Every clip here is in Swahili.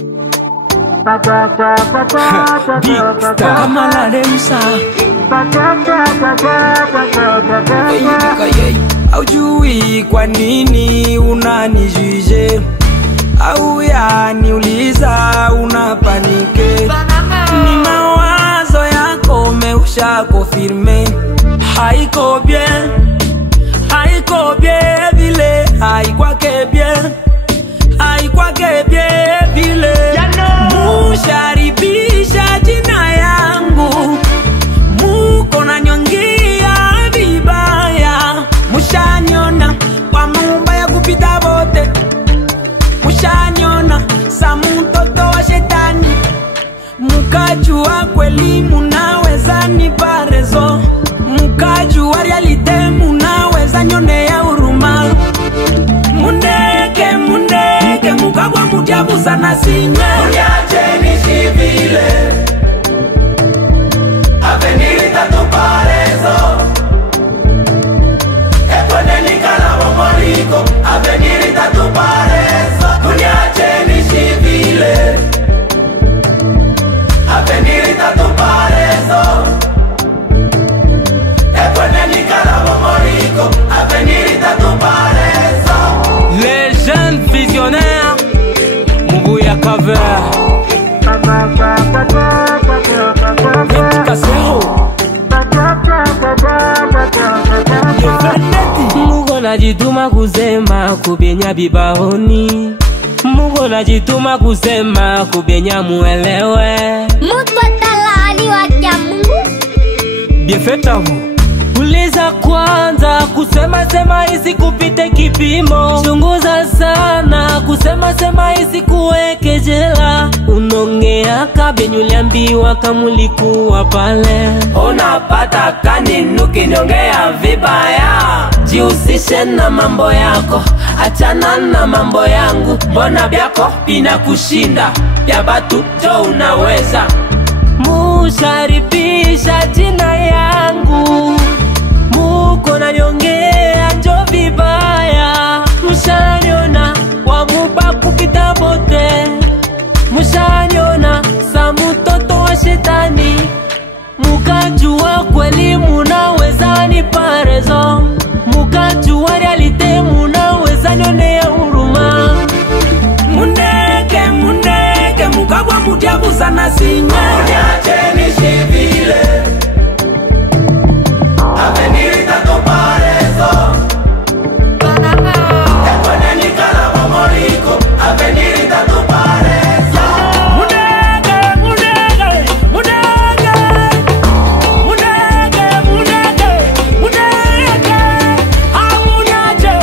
Big Star Kamala Remsa. Haujui kwa nini unanijuje, au yaniuliza unapanike. Ni mawazo yako umeusha confirme. Haiko bien, haiko bien vile, haikwake bien, haikwake bien vile. Musharibisha jina yangu, muko na nyongia vibaya. Mushaniona kwa mubaya kupita bote, mushaniona sa mtoto wa shetani. Mukajua kweli munaweza nipa rezo, mukajua realite munaweza nyonea huruma. Mundeke, mundeke, mukagwa mutiabu sana sinywe. Uniache nishi vile, avenir itatupa rezo. Ekwene nikala momoriko, avenir itatupa rezo. Uniache nishi vile, avenir itatupa rezo. Ekwene nikala momoriko, avenir itatupa rezo. Les jeunes visionnaires, Mubuya Cover, Mugo najituma kusema kubenya bibaoni, Mugo najituma kusema kubenya muelewe. Mutotalani wa Mungu. Bien fait à vous. Uliza kwanza kusema sema isi kupite kipimo. Chunguza sana kusema sema isi kuweke jela. Unongea kabenye uliambiwa kama ulikuwa pale. Unapata kanini ukiniongea vibaya. Jihusishe na mambo yako, achana na mambo yangu. Mbona byako inakushinda, bya batu jo unaweza. Musharibisha jina yangu, muko na nyongea njo vibaya. Mushaniona wamuba kupita bote, mushaniona sa mtoto wa shetani. Mukajua kweli munaweza nipa rezo, mukajua realite munaweza nyonea huruma. Mundeke, mundeke, mukagwa mutiabu sana sinywe. Uniache nishi vile, avenir itatupa rezo. Ekwene nikala momoriko, avenir itatupa rezo. Mundeke, mundeke, mundeke, mundeke, mundeke, mundeke. Amunyache,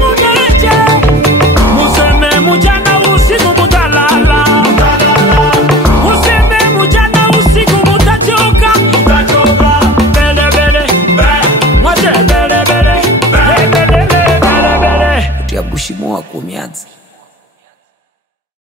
munyache. Museme mujana usiku mutalala, museme mujana usiku mutachoka. Bele bele, mwache bele bele, bele bele, bele bele. Tia bushimo wa kumiazi.